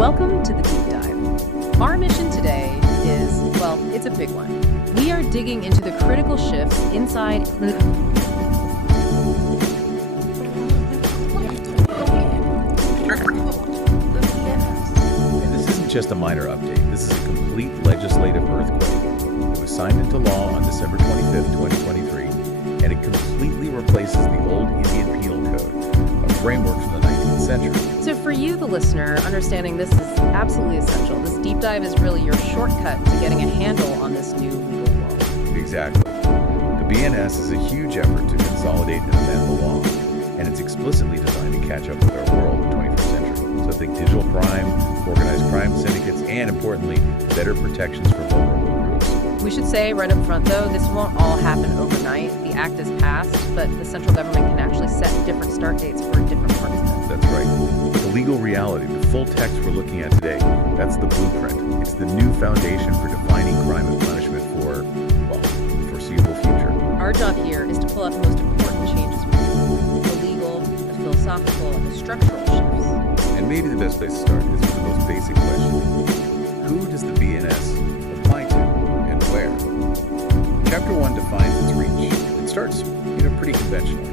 Welcome to the Deep Dive. Our mission today is, well, it's a big one. We are digging into the critical shifts inside And this isn't just a minor update. This is a complete legislative earthquake. It was signed into law on December 25th, 2023, and it completely replaces the old Indian Penal Code, a framework from the 19th century. So for you, the listener, understanding this is absolutely essential. This deep dive is really your shortcut to getting a handle on this new legal world. Exactly. The BNS is a huge effort to consolidate and amend the law, and it's explicitly designed to catch up with our world in the 21st century. So think digital crime, organized crime syndicates, and importantly, better protections for vulnerable groups. We should say right up front, though, this won't all happen overnight. The act is passed, but the central government can actually set different start dates for different parts of it. That's right. But the legal reality, the full text we're looking at today, that's the blueprint. It's the new foundation for defining crime and punishment for, well, the foreseeable future. Our job here is to pull out the most important changes for you. The legal, the philosophical, and the structural shifts. And maybe the best place to start is with the most basic question. Who does the BNS apply to and where? Chapter 1 defines its reach. It starts, pretty conventionally.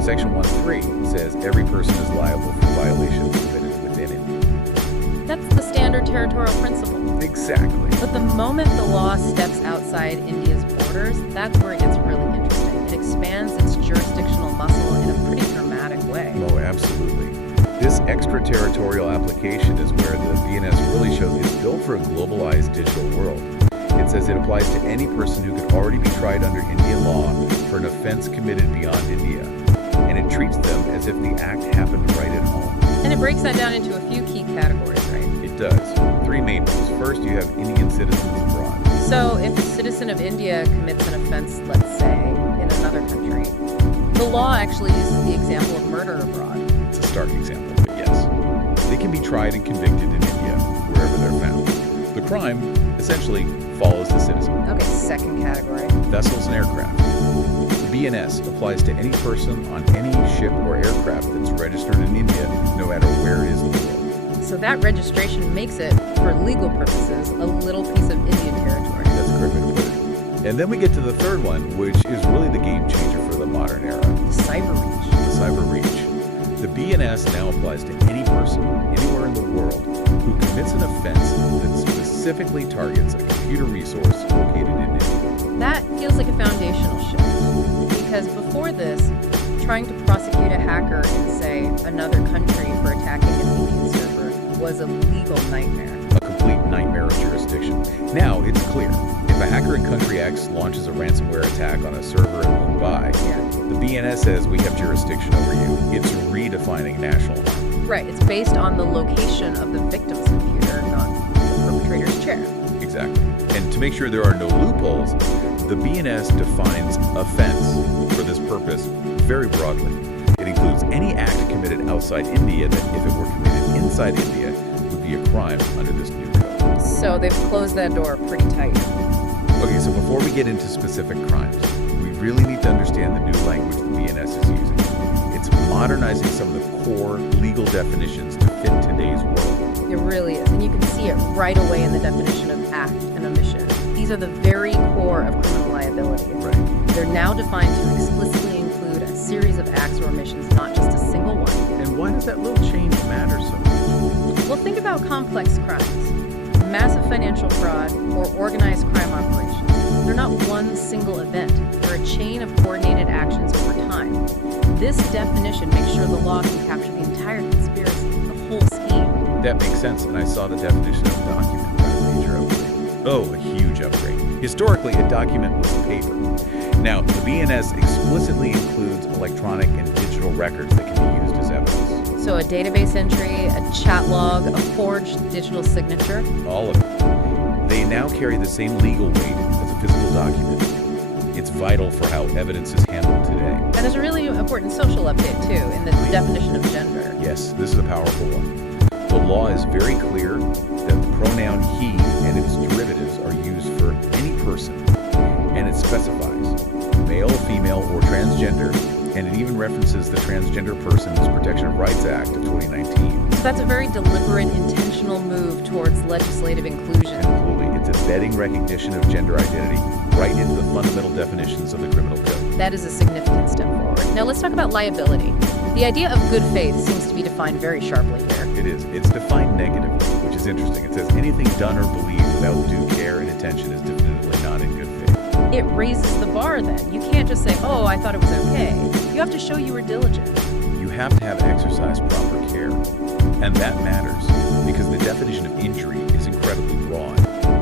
Section 1.3 says every person is liable for violations committed within it. That's the standard territorial principle. Exactly. But the moment the law steps outside India's borders, that's where it gets really interesting. It expands its jurisdictional muscle in a pretty dramatic way. Oh, absolutely. This extraterritorial application is where the BNS really shows it's built for a globalized digital world. It says it applies to any person who could already be tried under Indian law for an offense committed beyond India. And it treats them as if the act happened right at home. And it breaks that down into a few key categories, right? It does. Three main ones. First, you have Indian citizens abroad. So if a citizen of India commits an offense, let's say, in another country, the law actually uses the example of murder abroad. It's a stark example, but yes. They can be tried and convicted in India, wherever they're found. The crime, essentially, follows the citizen. Okay, second category. Vessels and aircraft. The BNS applies to any person on any ship or aircraft that's registered in India, no matter where it is in the world. So that registration makes it, for legal purposes, a little piece of Indian territory. That's a great way to put it. And then we get to the third one, which is really the game changer for the modern era. The cyber reach. The cyber reach. The BNS now applies to any person, anywhere in the world, who commits an offense that specifically targets a computer resource located in India. That feels like a foundational shift. Because before this, trying to prosecute a hacker in, say, another country for attacking an Indian server was a legal nightmare. A complete nightmare of jurisdiction. Now it's clear. If a hacker in country X launches a ransomware attack on a server in Mumbai, the BNS says we have jurisdiction over you. It's redefining national harm. Right, it's based on the location of the victim's computer, not the perpetrator's chair. Exactly. And to make sure there are no loopholes, the BNS defines offense for this purpose very broadly. It includes any act committed outside India that, if it were committed inside India, would be a crime under this new code. So they've closed that door pretty tight. Okay, so before we get into specific crimes, we really need to understand the new language the BNS is using. It's modernizing some of the core legal definitions to fit today's world. It really is, and you can see it right away in the definition of act and omission. These are the very core of criminal liability. Right. They're now defined to explicitly include a series of acts or omissions, not just a single one. And why does that little change matter so much? Well, think about complex crimes, massive financial fraud, or organized crime operations. They're not one single event. They're a chain of coordinated actions over time. This definition makes sure the law can capture the entire conspiracy, the whole scheme. That makes sense, and I saw the definition of document as a major upgrade. Oh, a huge upgrade. Historically, a document was paper. Now, the BNS explicitly includes electronic and digital records that can be used as evidence. So a database entry, a chat log, a forged digital signature. All of it. They now carry the same legal weight as a physical document. It's vital for how evidence is handled today. And there's a really important social update, too, in the definition of gender. Yes, this is a powerful one. The law is very clear that the pronoun he and its derivatives are used for any person, and it specifies male, female, or transgender, and it even references the Transgender Persons Protection of Rights Act of 2019. So that's a very deliberate, intentional legislative inclusion. Absolutely. It's embedding recognition of gender identity right into the fundamental definitions of the criminal code. That is a significant step forward. Now let's talk about liability. The idea of good faith seems to be defined very sharply here. It is. It's defined negatively, which is interesting. It says anything done or believed without due care and attention is definitively not in good faith. It raises the bar then. You can't just say, oh, I thought it was okay. You have to show you were diligent. You have to have exercised proper care. And that matters because the definition of injury is incredibly broad.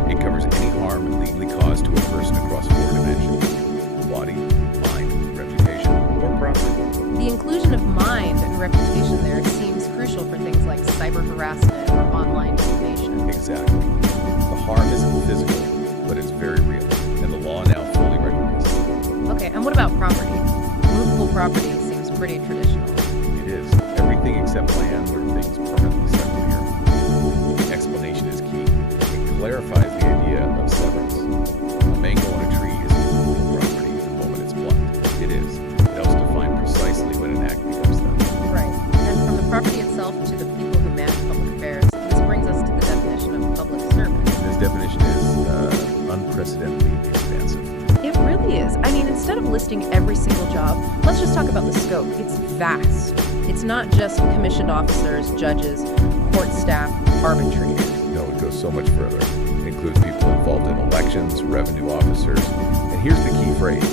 It covers any harm legally caused to a person across 4 dimensions: body, mind, reputation, or property. The inclusion of mind and reputation there seems crucial for things like cyber harassment or online defamation. Exactly. The harm isn't physical, but it's very real, and the law now fully recognizes it. Okay, and what about property? Movable property seems pretty traditional. It is. Everything except land or things permanently stuck to the earth. The explanation is key. It clarifies the idea of severance. A mango on a tree isn't movable property the moment it's plucked. It is. It helps define precisely when an act becomes theft. Right. And from the property itself to the people who manage public affairs, this brings us to the definition of public servant. This definition is unprecedentedly expansive. It really is. I mean, instead of listing every single job, let's just talk about the scope. It's vast. It's not just commissioned officers, judges, court staff, arbitrators. No, it goes so much further. It includes people involved in elections, revenue officers, and here's the key phrase: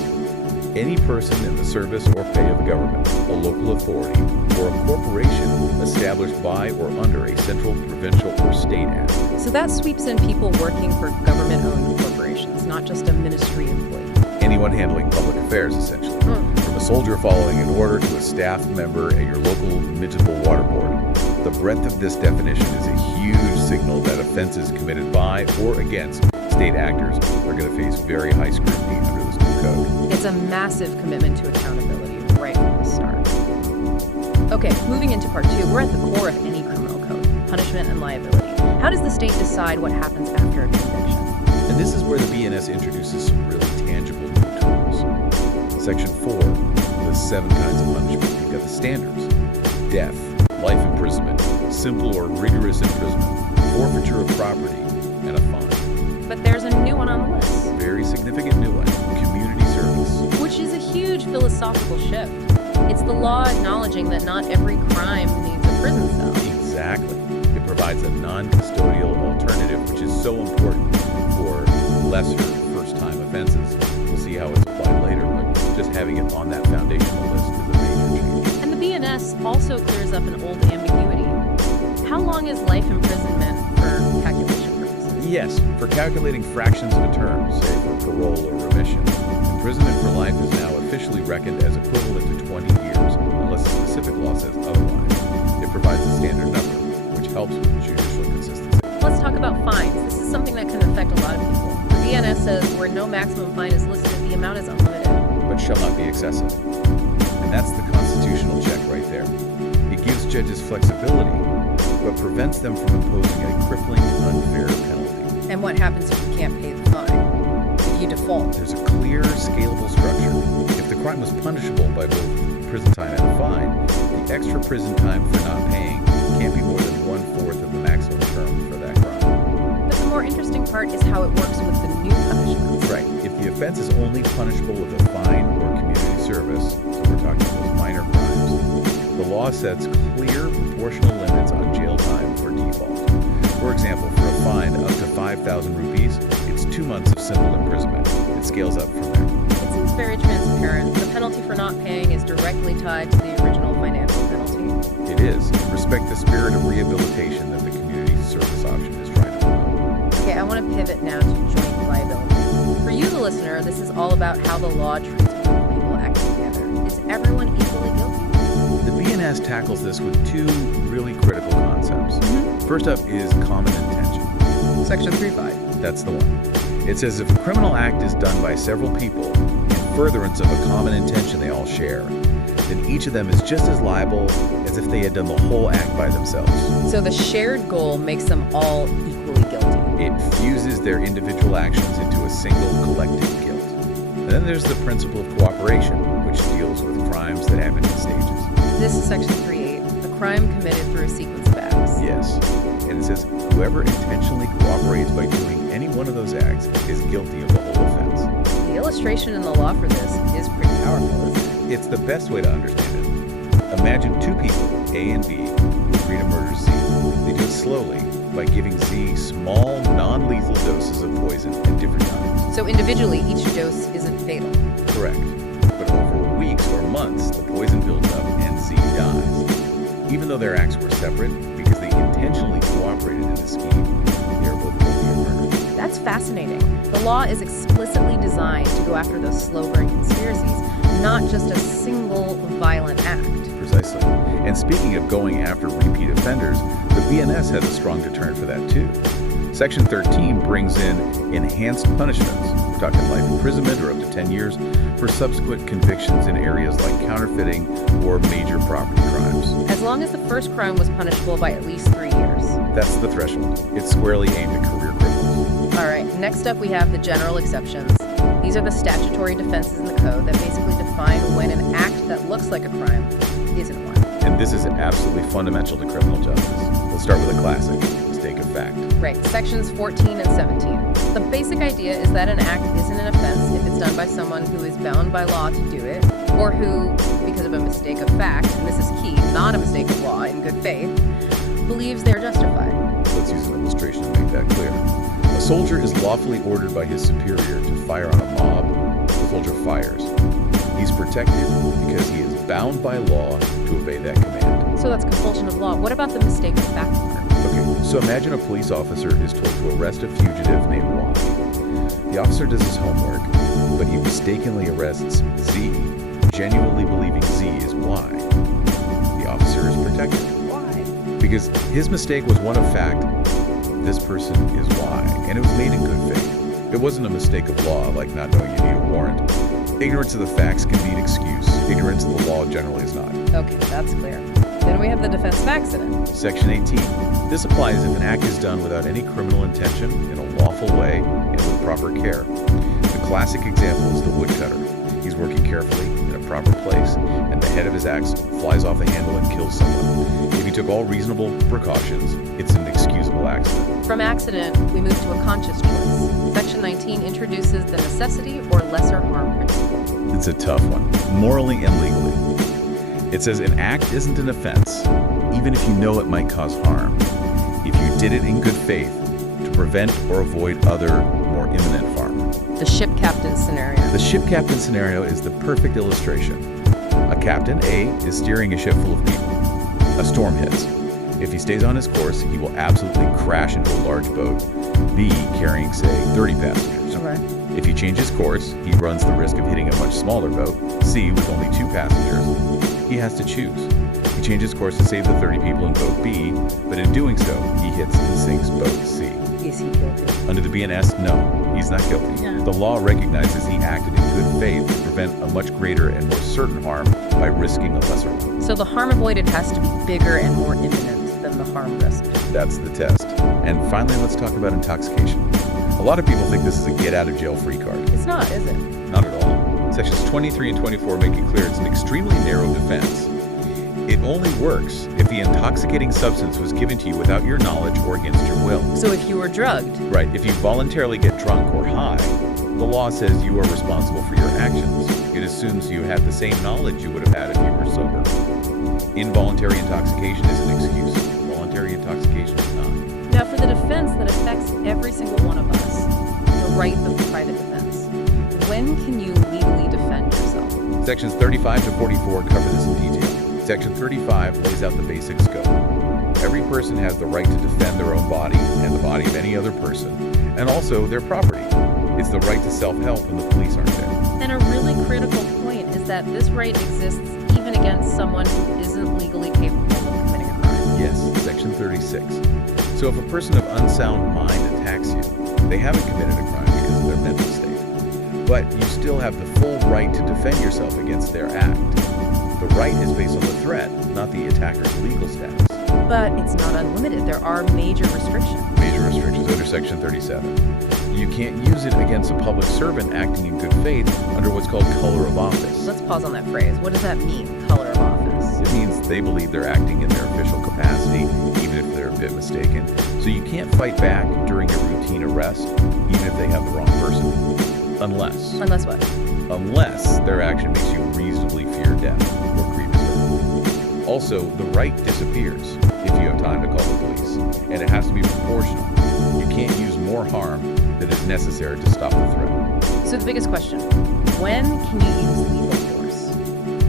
any person in the service or pay of the government, a local authority, or a corporation established by or under a central, provincial, or state act. So that sweeps in people working for government-owned corporations, not just a ministry employee. Anyone handling public affairs, essentially. From a soldier following an order to a staff member at your local municipal water board. The breadth of this definition is a huge signal that offenses committed by or against state actors are going to face very high scrutiny under this new code. It's a massive commitment to accountability right from the start. Okay, moving into part 2, we're at the core of any criminal code: punishment and liability. How does the state decide what happens after a conviction? And this is where the BNS introduces some really tangible new tools. Section 4 lists 7 kinds of punishment. You've got the standards: death, life imprisonment, simple or rigorous imprisonment, forfeiture of property, and a fine. But there's a new one on the list, Very significant new one: community service. which is a huge philosophical shift. It's the law acknowledging that not every crime needs a prison cell. Exactly. It provides a non-custodial alternative, which is so important for lesser first-time offenses. We'll see how it's applied later, but just having it on that foundational list is a major change. And the BNS also clears up an old ambiguity. How long is life imprisonment for calculation purposes? Yes, for calculating fractions of a term, say for parole or remission, imprisonment for life is now officially reckoned as equivalent to 20 years, unless a specific law says otherwise. It provides a standard number, which helps with judicial consistency. Let's talk about fines. This is something that can affect a lot of people. The BNS says where no maximum fine is listed, the amount is unlimited. But shall not be excessive. And that's the constitutional check right there. It gives judges flexibility, but prevents them from imposing a crippling, unfair penalty. And what happens if you can't pay the fine? If you default? There's a clear, scalable structure. If the crime was punishable by both prison time and a fine, the extra prison time for not paying can't be more than 1/4 of the maximum term for that crime. But the more interesting part is how it works with the new punishments. Right. If the offense is only punishable with a fine or community service, so we're talking about those minor crimes, the law sets clear proportional limits on jail time for default. For example, for a fine up to 5,000 rupees, it's 2 months of simple imprisonment. It scales up from there. It seems very transparent. The penalty for not paying is directly tied to the original financial penalty. It is. Respect the spirit of rehabilitation that the community service option is trying to promote. Okay, I want to pivot now to joint liability. For you, the listener, this is all about how the law treats a group of people acting together. Is everyone equally guilty? The BNS tackles this with 2 really critical concepts. First up is common intention. Section 3.5. That's the one. It says if a criminal act is done by several people in furtherance of a common intention they all share, then each of them is just as liable as if they had done the whole act by themselves. So the shared goal makes them all equally guilty. It fuses their individual actions into a single collective guilt. And then there's the principle of cooperation, which deals with crimes that happen in stages. This is Section 3.8, a crime committed through a sequence of acts. Yes. And it says, whoever intentionally cooperates by doing any one of those acts is guilty of the whole offense. The illustration in the law for this is pretty powerful, isn't it? It's the best way to understand it. Imagine two people, A and B, who agree to murder Z. They do it slowly by giving Z small, non-lethal doses of poison at different times. So individually, each dose isn't fatal. Correct. But over weeks or months, the poison builds up and Z dies. Even though their acts were separate, because they intentionally cooperated in the scheme, they are both guilty of murder. That's fascinating. The law is explicitly designed to go after those slow-burn conspiracies, not just a single violent act. Precisely. And speaking of going after repeat offenders, the BNS has a strong deterrent for that too. Section 13 brings in enhanced punishments. We're talking life imprisonment or up to 10 years for subsequent convictions in areas like counterfeiting or major property crimes. As long as the first crime was punishable by at least 3 years. That's the threshold. It's squarely aimed at career criminals. All right, next up we have the general exceptions. These are the statutory defenses in the code that basically define when an act that looks like a crime isn't one. And this is absolutely fundamental to criminal justice. Let's start with a classic, mistake of fact. Right, sections 14 and 17. The basic idea is that an act isn't an offense if it's done by someone who is bound by law to do it, or who, because of a mistake of fact, and this is key, not a mistake of law in good faith, believes they're justified. Let's use an illustration to make that clear. A soldier is lawfully ordered by his superior to fire on a mob. The soldier fires. He's protected because he is bound by law to obey that command. So that's compulsion of law. What about the mistake of fact part? Okay, so imagine a police officer is told to arrest a fugitive named Y. The officer does his homework, but he mistakenly arrests Z, genuinely believing Z is Y. The officer is protected. Why? Because his mistake was one of fact, this person is Y, and it was made in good faith. It wasn't a mistake of law, like not knowing you need a warrant. Ignorance of the facts can be an excuse. Ignorance of the law generally is not. Okay, that's clear. Then we have the defense of accident. Section 18. This applies if an act is done without any criminal intention, in a lawful way, and with proper care. The classic example is the woodcutter. He's working carefully in a proper place, and the head of his axe flies off the handle and kills someone. If he took all reasonable precautions, it's an excusable accident. From accident, we move to a conscious choice. Section 19 introduces the necessity or lesser harm principle. It's a tough one, morally and legally. It says an act isn't an offense, even if you know it might cause harm, if you did it in good faith to prevent or avoid other, more imminent harm. The ship captain scenario. The ship captain scenario is the perfect illustration. A captain, A, is steering a ship full of people. A storm hits. If he stays on his course, he will absolutely crash into a large boat, B, carrying, say, 30 passengers. Okay. If he changes course, he runs the risk of hitting a much smaller boat, C, with only 2 passengers. He has to choose. He changes course to save the 30 people in boat B, but in doing so, he hits and sinks boat C. Is he guilty? Under the BNS, no, he's not guilty. Yeah. The law recognizes he acted in good faith to prevent a much greater and more certain harm by risking a lesser one. So the harm avoided has to be bigger and more imminent than the harm risked. That's the test. And finally, let's talk about intoxication. A lot of people think this is a get-out-of-jail-free card. It's not, is it? Not at all. Sections 23 and 24 make it clear it's an extremely narrow defense. It only works if the intoxicating substance was given to you without your knowledge or against your will. So if you were drugged. Right, if you voluntarily get drunk or high, the law says you are responsible for your actions. It assumes you had the same knowledge you would have had if you were sober. Involuntary intoxication is an excuse. Voluntary intoxication is not. Now for the defense that affects every single one of us, the right of private defense. When can you legally defend yourself? Sections 35 to 44 cover this in detail. Section 35 lays out the basic scope. Every person has the right to defend their own body and the body of any other person, and also their property. It's the right to self-help when the police aren't there. And a really critical point is that this right exists even against someone who isn't legally capable of committing a crime. Yes, Section 36. So if a person of unsound mind attacks you, they haven't committed a crime because of their mental state. But you still have the full right to defend yourself against their act. The right is based on the threat, not the attacker's legal status. But it's not unlimited. There are major restrictions. Major restrictions under Section 37. You can't use it against a public servant acting in good faith under what's called color of office. Let's pause on that phrase. What does that mean, color of office? It That means they believe they're acting in their official capacity, even if they're a bit mistaken. So you can't fight back during a routine arrest, even if they have the wrong person. Unless Unless what? unless their action makes you reasonably fear death or grievous hurt. Also, the right disappears if you have time to call the police, and it has to be proportional. You can't use more harm than is necessary to stop the threat. So the biggest question, when can you use lethal force?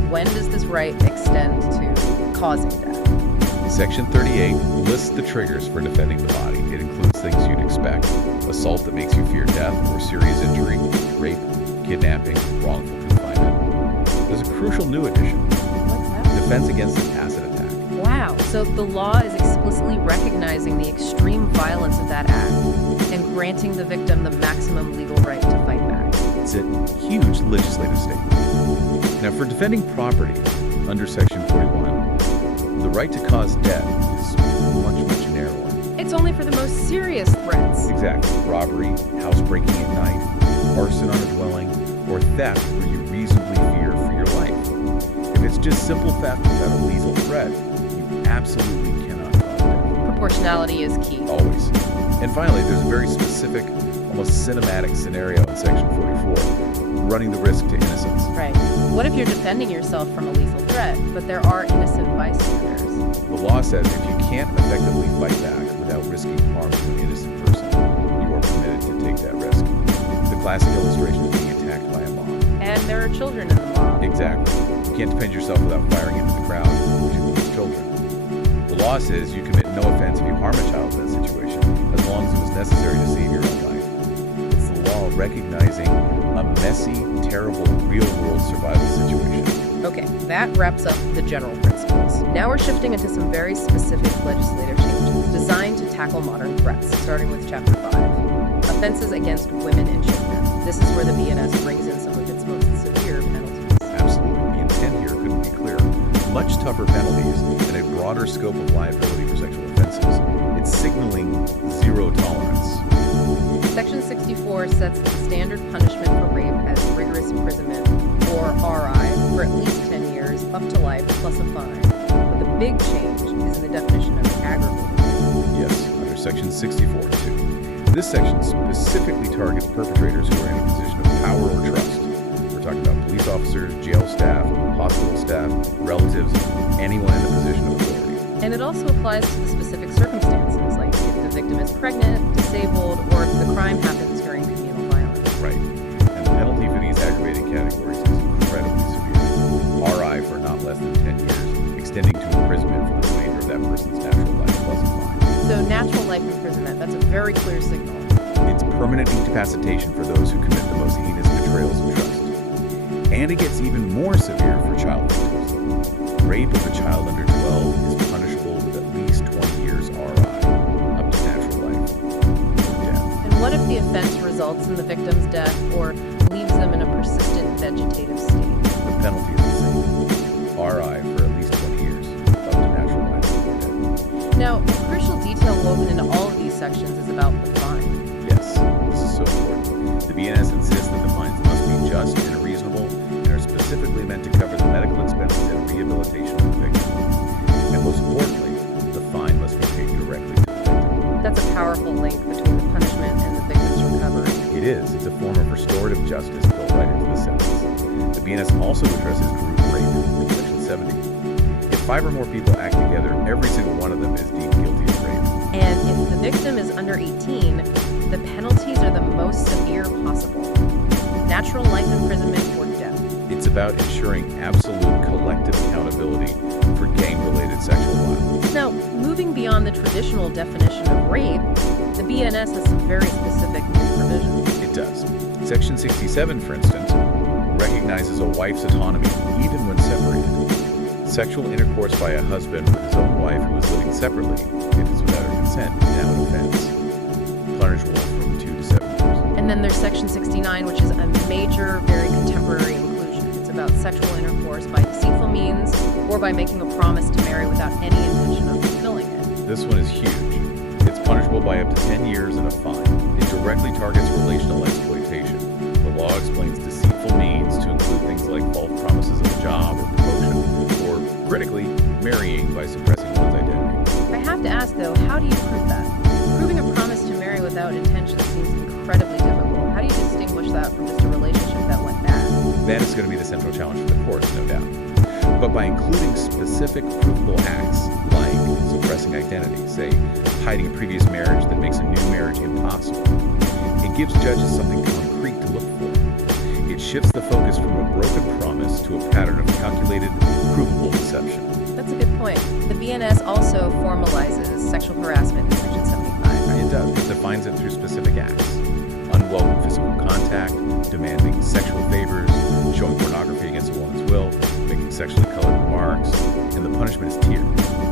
When does this right extend to causing death? Section 38 lists the triggers for defending the body. It includes things you'd expect: assault that makes you fear death or serious injury, rape, kidnapping, wrongful confinement. There's a crucial new addition: What's that? defense against an acid attack. Wow. So the law is explicitly recognizing the extreme violence of that act and granting the victim the maximum legal right to fight back. It's a huge legislative statement. Now, for defending property under Section 41, the right to cause death is much narrower. It's only for the most serious threats. Exactly. Robbery, housebreaking at night, arson on a dwelling, or theft where you reasonably fear for your life. If it's just simple theft without a lethal threat, you absolutely cannot cause death. Proportionality is key. Always. And finally, there's a very specific, almost cinematic scenario in Section 44, running the risk to innocence. Right. What if you're defending yourself from a lethal threat, but there are innocent bystanders? The law says if you can't effectively fight back without risking harm to an innocent person, you are permitted to take that risk. The classic illustration is being attacked by a mob. And there are children in the mob. Exactly. You can't defend yourself without firing into the crowd, which includes children. The law says you commit no offense if you harm a child in that situation, as long as it was necessary to save your own life. It's the law recognizing a messy, terrible, real-world survival situation. Okay, that wraps up the general principles. Now we're shifting into some very specific legislative changes designed to tackle modern threats, starting with Chapter 5, Offenses Against Women and Children. This is where the BNS brings in some of its most severe penalties. Absolutely. The intent here couldn't be clearer. Much tougher penalties and a broader scope of liability for sexual offenses. It's signaling zero tolerance. Section 64 sets the standard punishment for rape as rigorous imprisonment, or RI, for at least 10 years, up to life, plus a fine. But the big change is in the definition of aggravated rape. Yes, under Section 64, too. This section specifically targets perpetrators who are in a position of power or trust. We're talking about police officers, jail staff, hospital staff, relatives, anyone in a position of authority. And it also applies to the specific circumstances, like if the victim is pregnant, disabled, or if the crime happens during communal violence. Right. And the penalty for these aggravated categories is incredibly severe. RI for not less than 10 years, extending to imprisonment for the remainder of that person's natural life plus a fine. So natural life imprisonment, that's a very clear signal. It's permanent incapacitation for those who commit the most heinous betrayals of trust. And it gets even more severe for child victims. Rape of a child under 12 is punishable with at least 20 years RI, up to natural life or death. And what if the offense results in the victim's death or leaves them in a persistent vegetative state? The penalty is the same. RI for at least 20 years, up to natural life or death. Now, a crucial detail woven into all of these sections is about the fine. Yes, this is so important. The BNS insists that the fines must be just and reasonable and are specifically meant to cover the medical expenses and rehabilitation of the victim. And most importantly, the fine must be paid directly to the victim. That's a powerful link between the punishment and the victim's recovery. It is. It's a form of restorative justice built right into the sentence. The BNS also addresses group rape in Section 70. If 5 or more people act together, every single one of them is deemed guilty of rape. And if the victim is under 18, the penalties are the most severe possible. Natural life imprisonment or death. It's about ensuring absolute collective accountability for gang-related sexual violence. Now, moving beyond the traditional definition of rape, the BNS has some very specific new provisions. It does. Section 67, for instance, recognizes a wife's autonomy even when separated. Sexual intercourse by a husband with his own wife who is living separately, if it's without her consent, is now an offense, punishable from 2 to 7 years. And then there's Section 69, which is a major, very contemporary inclusion. It's about sexual intercourse by deceitful means or by making a promise to marry without any intention of fulfilling it. This one is huge. It's punishable by up to 10 years and a fine. It directly targets relational exploitation. The law explains deceitful means to include things like false promises of a job or promotion, or critically, marrying by suppressing one's identity. I have to ask, though, how do you prove that? Proving a promise to marry without intention seems incredibly difficult. How do you distinguish that from just a relationship that went bad? That is going to be the central challenge for the courts, no doubt. But by including specific provable acts like suppressing identity, say hiding a previous marriage that makes a new marriage impossible, it gives judges something concrete to look for. It shifts the focus from a broken promise to a pattern of calculated, provable deception. That's a good point. The BNS also formalizes sexual harassment in Section 75, right? It does. It defines it through specific acts. Unwelcome physical contact, demanding sexual favors, showing pornography against a woman's will, making sexually colored remarks, and the punishment is tiered.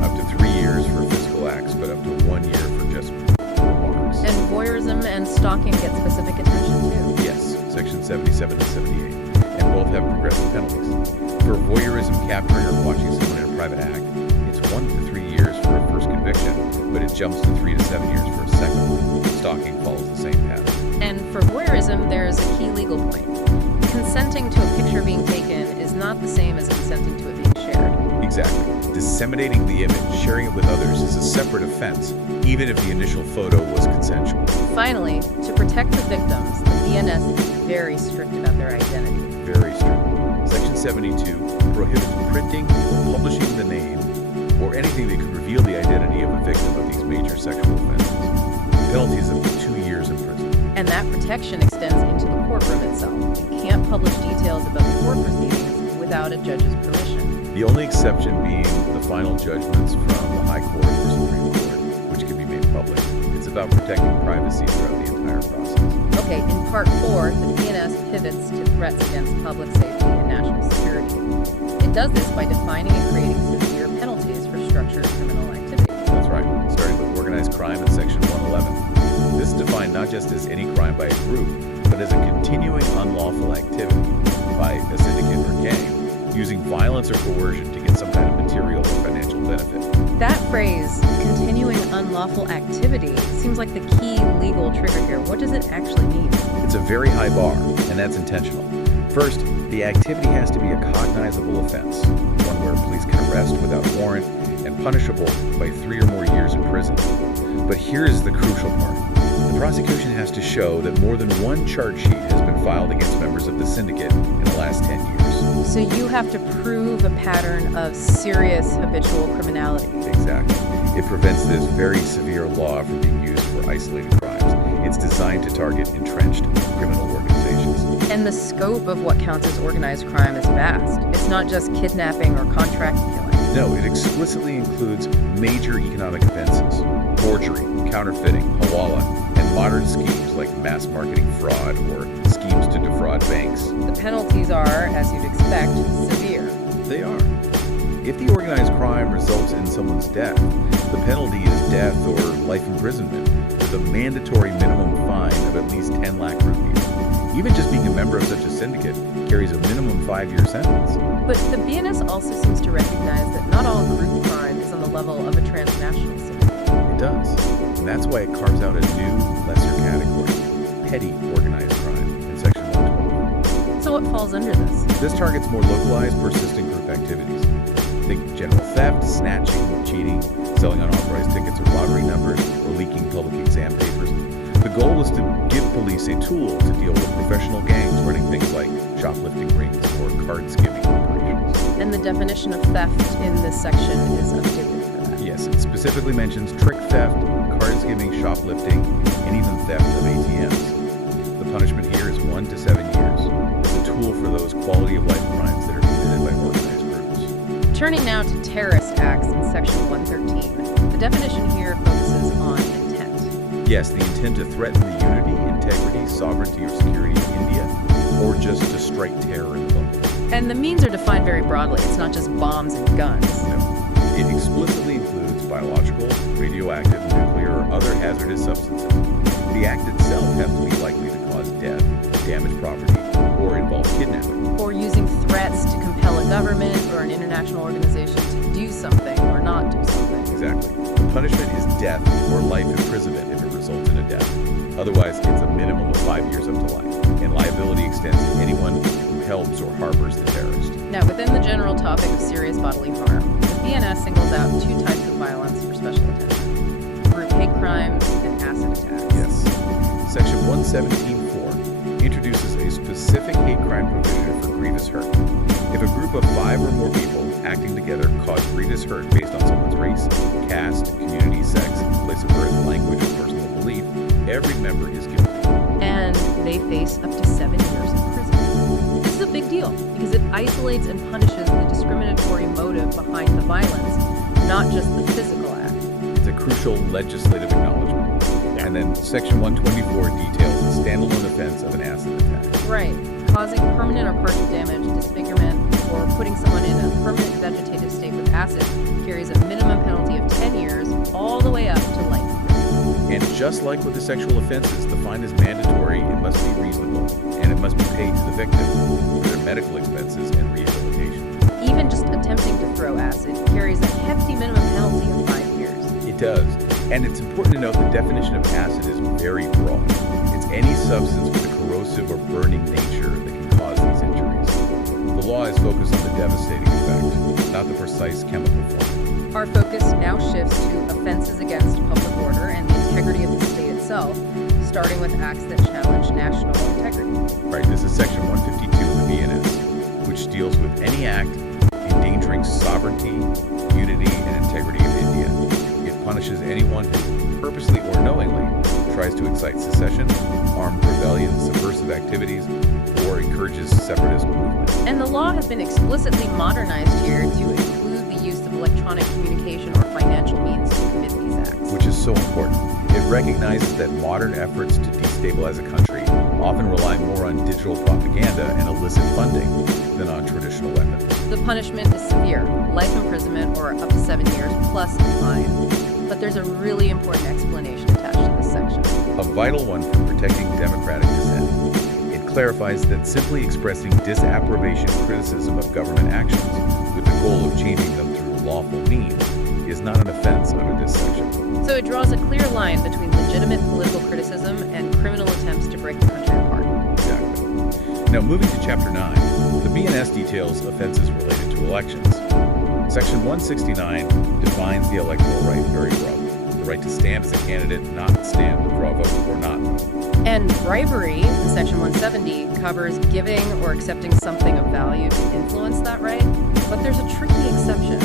Up to 3 years for physical acts, but up to 1 year for just remarks. And voyeurism and stalking get specific attention, too. Yes, Section 77 and 78, and both have progressive penalties. For voyeurism, capturing or watching someone in a private act, it's 1 to 3 years for a first conviction, but it jumps to 3 to 7 years for a second one. Stalking follows the same pattern. And for voyeurism, there's a key legal point. Consenting to a picture being taken is not the same as consenting to it being shared. Exactly. Disseminating the image, sharing it with others, is a separate offense, even if the initial photo was consensual. Finally, to protect the victims, the BNS is very strict about their identity. Very strict. Section 72 prohibits printing or publishing the name or anything that could reveal the identity of a victim of these major sexual offenses. Penalties up to 2 years in prison. And that protection extends into the courtroom itself. You can't publish details about the court proceedings without a judge's permission. The only exception being the final judgments from the High Court or Supreme Court, which can be made public. It's about protecting privacy throughout the entire process. Okay, in Part 4, the BNS pivots to threats against public safety and national security. It does this by defining and creating severe penalties for structured criminal activity. That's right, starting with organized crime in Section 111. This is defined not just as any crime by a group, but as a continuing unlawful activity by a syndicate or gang, using violence or coercion to get some kind of material or financial benefit. That phrase, continuing unlawful activity, seems like the key legal trigger here. What does it actually mean? It's a very high bar, and that's intentional. First, the activity has to be a cognizable offense, one where police can arrest without a warrant and punishable by 3 or more years in prison. But here's the crucial part. The prosecution has to show that more than one charge sheet has been filed against members of the syndicate in the last 10 years. So you have to prove a pattern of serious habitual criminality. Exactly. It prevents this very severe law from being used for isolated crimes. It's designed to target entrenched criminal organizations. And the scope of what counts as organized crime is vast. It's not just kidnapping or contract killing. No, it explicitly includes major economic offenses, forgery, counterfeiting, hawala, and modern schemes like mass marketing fraud or schemes to defraud banks. The penalties are, as you'd expect, severe. They are. If the organized crime results in someone's death, the penalty is death or life imprisonment with a mandatory minimum fine of at least 10 lakh rupees. Even just being a member of such a syndicate carries a minimum 5-year sentence. But the BNS also seems to recognize that not all group crime is on the level of a transnational syndicate. It does. And that's why it carves out a new, lesser category, petty organized crime, in Section 112. So what falls under this? This targets more localized, persistent group activities. Think general theft, snatching, cheating, selling unauthorized tickets or lottery numbers, or leaking public exam papers. The goal is to give police a tool to deal with professional gangs running things like shoplifting rings or card skimming operations. And the definition of theft in this section is updated for that. Yes, it specifically mentions trick theft, card skimming, shoplifting, and even theft of ATMs. The punishment here is 1 to 7 years. It's a tool for those quality of life crimes that are committed by organized groups. Turning now to terrorist acts in Section 113. The definition here focuses on intent. Yes, the intent to threaten the unity, integrity, sovereignty, or security of India, or just to strike terror in the public. And the means are defined very broadly. It's not just bombs and guns. No, it explicitly includes biological, radioactive, nuclear, or other hazardous substances. The act itself has to be likely to cause death, damage property, or involve kidnapping. Or using threats to compel a government or an international organization to do something or not do something. Exactly. The punishment is death or life imprisonment if it results in a death. Otherwise, it's a minimum of 5 years up to life. And liability extends to anyone who helps or harbors the terrorist. Now, within the general topic of serious bodily harm, the BNS singles out two types of violence for special attention: group hate crimes and acid attacks. Yes. Section 117.4 introduces a specific hate crime provision for grievous hurt. If a group of 5 or more people acting together cause grievous hurt based on someone's race, caste, community, sex, place of birth, language, or personal belief, every member is guilty. And they face up to 7 years in prison. This is a big deal because it isolates and punishes the discriminatory motive behind the violence, not just the physical act. It's a crucial legislative acknowledgement. And then Section 124 details the standalone offense of an acid attack. Right. Causing permanent or partial damage, disfigurement, or putting someone in a permanent vegetative state with acid carries a minimum penalty of 10 years all the way up to life. And just like with the sexual offenses, the fine is mandatory, it must be reasonable, and it must be paid to the victim for their medical expenses and rehabilitation. Even just attempting to throw acid carries a hefty minimum penalty of 5 years. It does. And it's important to note the definition of acid is very broad. It's any substance with a corrosive or burning nature that can cause these injuries. The law is focused on the devastating effect, not the precise chemical form. Our focus now shifts to offenses against public order and the integrity of the state itself, starting with acts that challenge national integrity. Right, this is Section 152 of the BNS, which deals with any act endangering sovereignty, unity, and integrity of India. It punishes anyone who, purposely or knowingly, tries to excite secession, armed rebellion, subversive activities, or encourages separatist movement. And the law has been explicitly modernized here to include the use of electronic communication or financial means to commit these acts. Which is so important. It recognizes that modern efforts to destabilize a country often rely more on digital propaganda and illicit funding than on traditional weapons. The punishment is severe, life imprisonment or up to 7 years plus a fine. But there's a really important explanation attached to this section. A vital one for protecting democratic dissent. It clarifies that simply expressing disapprobation criticism of government actions with the goal of changing them through lawful means is not an offense under this section. So it draws a clear line between legitimate political criticism and criminal attempts to break the country apart. Exactly. Now, moving to Chapter 9, the BNS details offenses related to elections. Section 169 defines the electoral right very broadly. The right to stand as a candidate, not stand, withdraw a vote, or not vote. And bribery in Section 170 covers giving or accepting something of value to influence that right. But there's a tricky exception.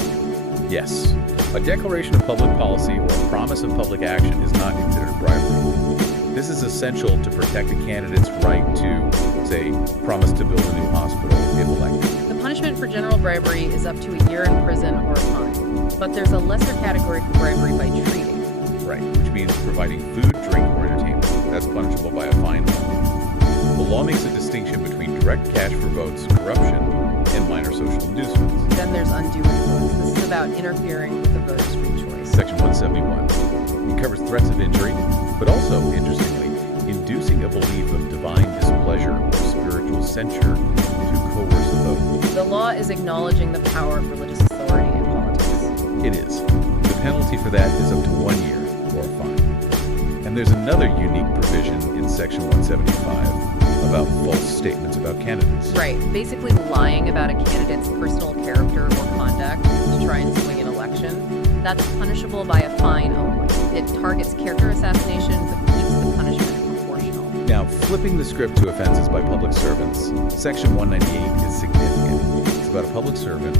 Yes. A declaration of public policy or a promise of public action is not considered bribery. This is essential to protect a candidate's right to, say, promise to build a new hospital if elected. The punishment for general bribery is up to a year in prison or a fine. But there's a lesser category for bribery by treating. Right, which means providing food, drink, or entertainment. That's punishable by a fine only. The law makes a distinction between direct cash for votes, corruption, and minor social inducements. Then there's undue influence. This is about interfering with the voter's free choice. Section 171. It covers threats of injury, but also, interestingly, inducing a belief of divine displeasure or spiritual censure to coerce a vote. The law is acknowledging the power of religious authority in politics. It is. The penalty for that is up to 1 year or a fine. And there's another unique provision in Section 175 about false statements about candidates. Right, basically lying about a candidate's personal character or conduct to try and swing an election. That's punishable by a fine only. It targets character assassination but keeps the punishment proportional. Now, flipping the script to offenses by public servants, Section 198 is significant. It's about a public servant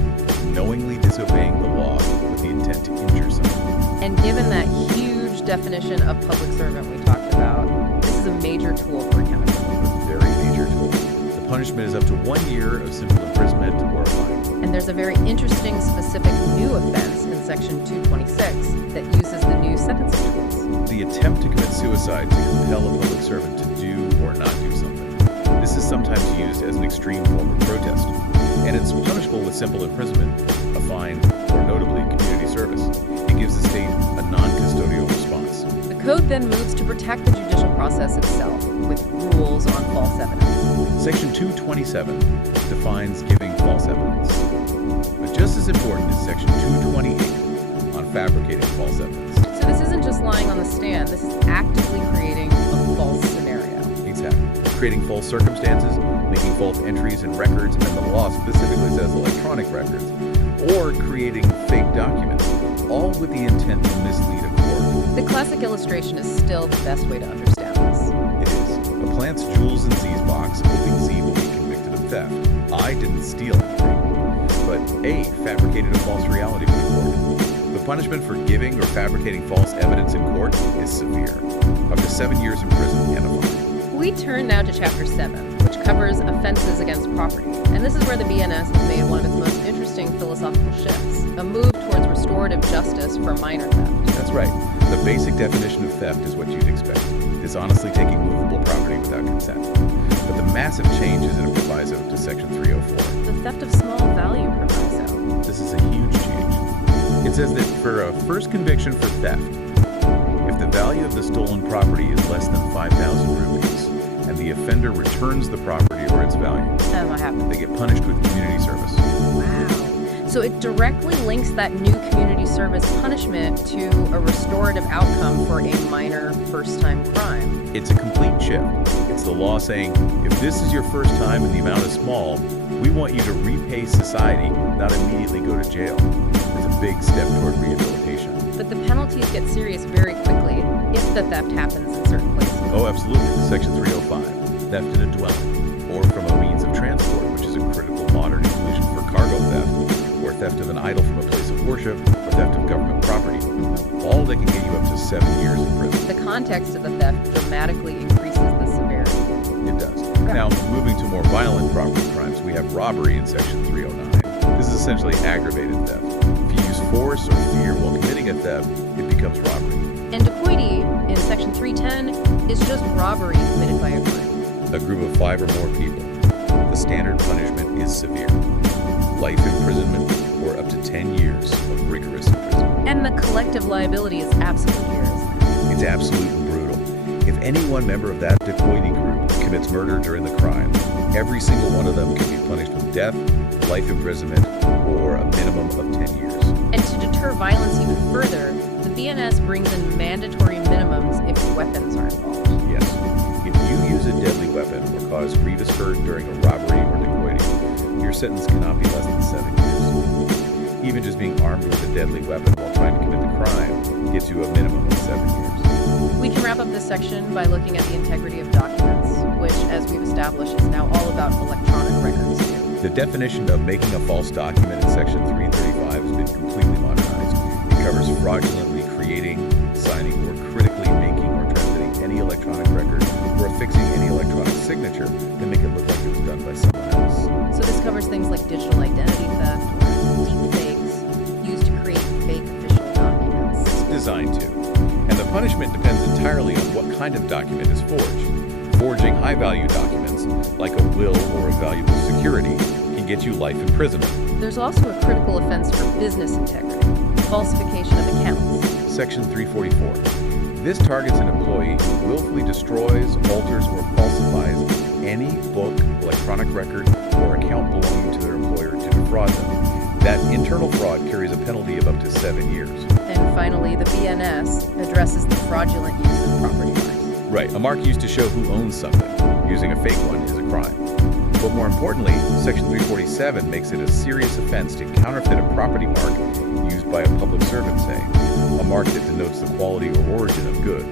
knowingly disobeying the law with the intent to injure someone. And given that huge definition of public servant we talked about, this is a major tool for accountability. A very major tool. The punishment is up to 1 year of simple imprisonment or a fine. And there's a very interesting specific new offense in Section 226 that uses the new sentencing tools. The attempt to commit suicide to compel a public servant to do or not do something. This is sometimes used as an extreme form of protest, and it's punishable with simple imprisonment, a fine, or notably community service. It gives the state a non-custodial response. The code then moves to protect the judicial process itself with rules on false evidence. Section 227 defines giving false evidence. But just as important is Section 228 on fabricating false evidence. So this isn't just lying on the stand, this is actively creating a false scenario. Exactly. Creating false circumstances, making false entries in records, and the law specifically says electronic records, or creating fake documents, all with the intent to mislead a court. The classic illustration is still the best way to understand this. It is. A plants Jules in Z's box, hoping Z will be convicted of theft. I didn't steal anything, but A fabricated a false reality for the court. The punishment for giving or fabricating false evidence in court is severe, up to 7 years in prison and a fine. We turn now to Chapter 7, which covers offenses against property. And this is where the BNS has made one of its most interesting philosophical shifts, a move towards restorative justice for minor theft. That's right. The basic definition of theft is what you'd expect, dishonestly taking movable property without consent. But the massive change is in a proviso to Section 304. The theft of small value proviso. This is a huge change. It says that for a first conviction for theft, if the value of the stolen property is less than 5,000 rupees, and the offender returns the property or its value, What happened? they get punished with community service. Wow. So it directly links that new community service punishment to a restorative outcome for a minor first-time crime. It's a complete shift. It's the law saying, if this is your first time and the amount is small, we want you to repay society, not immediately go to jail. It's a big step toward rehabilitation. But the penalties get serious very quickly if the theft happens in certain places. Oh, absolutely. Section 305, theft in a dwelling, or from a means of transport, which is a critical modern inclusion for cargo theft, or theft of an idol from a place of worship, or theft of government property. All that can get you up to 7 years in prison. The context of the theft dramatically increases the severity. It does. Now, moving to more violent property crimes, we have robbery in Section 309. This is essentially aggravated theft. If you use force or fear while committing a theft, it becomes robbery. And dacoity in Section 310 is just robbery committed by a group. A group of 5 or more people. The standard punishment is severe. Life imprisonment or up to 10 years of rigorous imprisonment. And the collective liability is absolute here, isn't it? It's absolute and brutal. If any one member of that dacoity group commits murder during the crime, every single one of them can be punished with death, life imprisonment, or a minimum of 10 years. And to deter violence even further, the BNS brings in mandatory minimums if weapons are involved. Yes. If you use a deadly weapon or cause grievous hurt during a robbery or dacoity, your sentence cannot be less than 7 years. Even just being armed with a deadly weapon while trying to commit the crime gets you a minimum of 7 years. We can wrap up this section by looking at the integrity of documents, which, as we've established, is now all about electronic records too. The definition of making a false document in Section 335 has been completely modernized. It covers fraudulently creating, signing, or critically making or transmitting any electronic record or affixing any electronic signature to make it look like it was done by someone else. So this covers things like digital identity theft or deepfakes used to create fake official documents. It's designed to. And the punishment depends entirely on what kind of document is forged. Forging high-value documents, like a will or a valuable security, can get you life imprisonment. There's also a critical offense for business integrity, falsification of accounts. Section 344. This targets an employee who willfully destroys, alters, or falsifies any book, electronic record, or account belonging to their employer to defraud them. That internal fraud carries a penalty of up to 7 years. And finally, the BNS addresses the fraudulent use of property marks. Right, a mark used to show who owns something. Using a fake one is a crime. But more importantly, Section 347 makes it a serious offense to counterfeit a property mark used by a public servant, say, a mark that denotes the quality or origin of goods.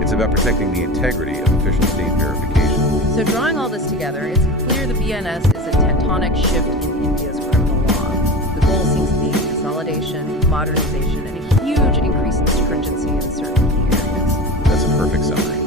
It's about protecting the integrity of official state verification. So drawing all this together, it's clear the BNS is a tectonic shift in India's criminal law. The goal seems to be consolidation, modernization, and a huge increase in stringency in certain key areas. That's a perfect summary.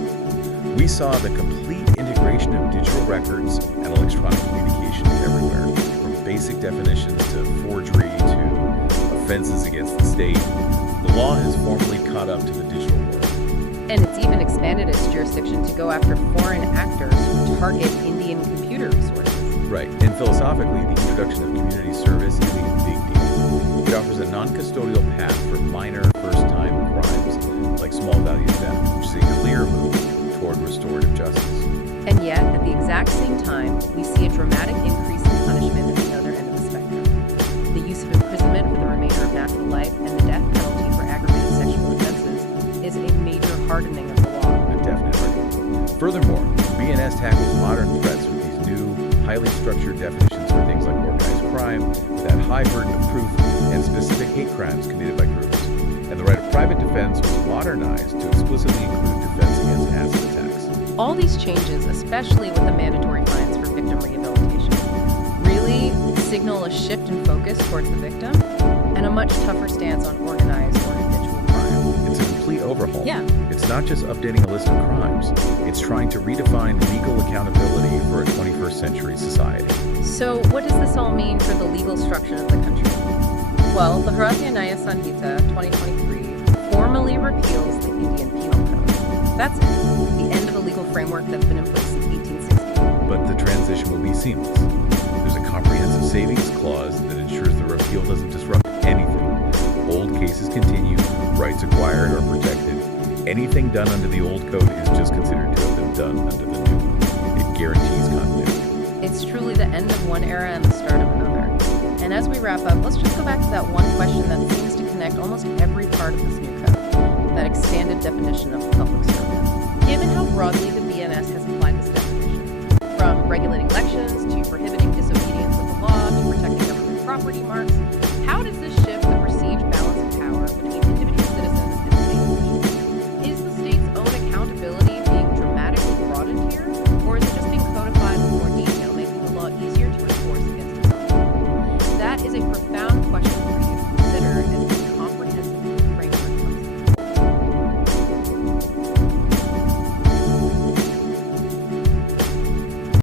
We saw the complete integration of digital records and electronic communication everywhere, from basic definitions to forgery to offenses against the state. The law has formally caught up to the digital world. And it's even expanded its jurisdiction to go after foreign actors who target Indian computer resources. Right, and philosophically, the introduction of community service is a big deal. It offers a non-custodial path for minor first-time crimes like small value theft, which is a clear move toward restorative justice. And yet, at the exact same time, we see a dramatic increase in punishment at the other end of the spectrum. The use of imprisonment for the remainder of natural life and the death penalty for aggravated sexual offenses is a major hardening of the law. Definitely. Furthermore, BNS tackles modern threats with these new structured definitions for things like organized crime with that high burden of proof and specific hate crimes committed by groups. And the right of private defense was modernized to explicitly include defense against acid attacks. All these changes, especially with the mandatory fines for victim rehabilitation, really signal a shift in focus towards the victim and a much tougher stance on organized or habitual crime. It's a complete overhaul. Yeah. It's not just updating a list of crimes. It's trying to redefine legal accountability for a 21st century society. So what does this all mean for the legal structure of the country? Well, the bharatiya naya samhita 2023 formally repeals the Indian Penal Code. That's it, the end of a legal framework that's been in place since 1860. But the transition will be seamless. There's a comprehensive savings clause that ensures the repeal doesn't disrupt anything. Old cases continue, rights acquired are protected. Anything done under the old code is just considered to have been done under the new. It guarantees continuity. It's truly the end of one era and the start of another. And as we wrap up, let's just go back to that one question that seems to connect almost every part of this new code, that expanded definition of public servant. Given how broadly the BNS has applied this definition, from regulating elections to prohibiting disobedience of the law to protecting government property marks, how does this shift